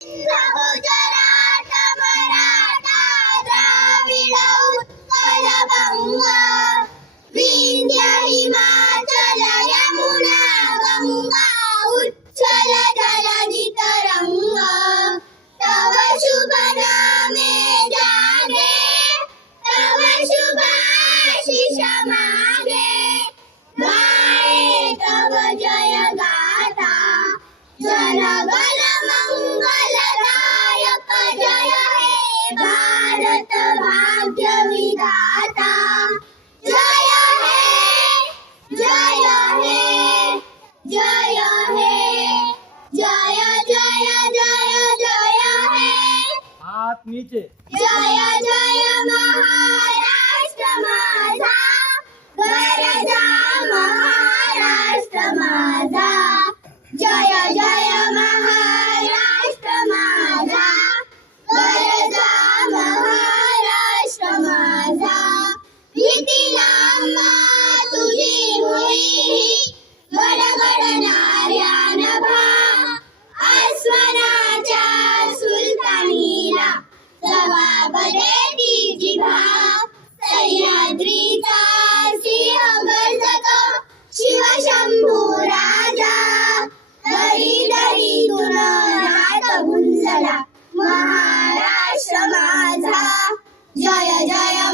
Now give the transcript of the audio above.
गुजरात मराठा द्राविड उत्कल बंग विंध्य हिमाचल यमुना गंगा उच्छल जलधि तरंग तव शुभ नामे जागे तव शुभ आशीष मागे गाये तव जय गाथा जनगण मंगलदायक जय हे भारत भाग्य विधाता जय हे जय हे जय हे जय जय जय जय हे हाथ नीचे जय जय महाराष्ट्र माझा गरजा महाराष्ट्र माझा जय जय महाराष्ट्र माझा गरजा महाराष्ट्र माझा भीतीला तुझी मुळी गडगडणाऱ्या नभा आस्वनाच्या सुलतानीला जबाब देती जिभा सह्याद्रीचा सिंह गर्जतो शिवशंभू राजा दरी दरीतून नाद गुंजला महाराष्ट्र माझा जय जय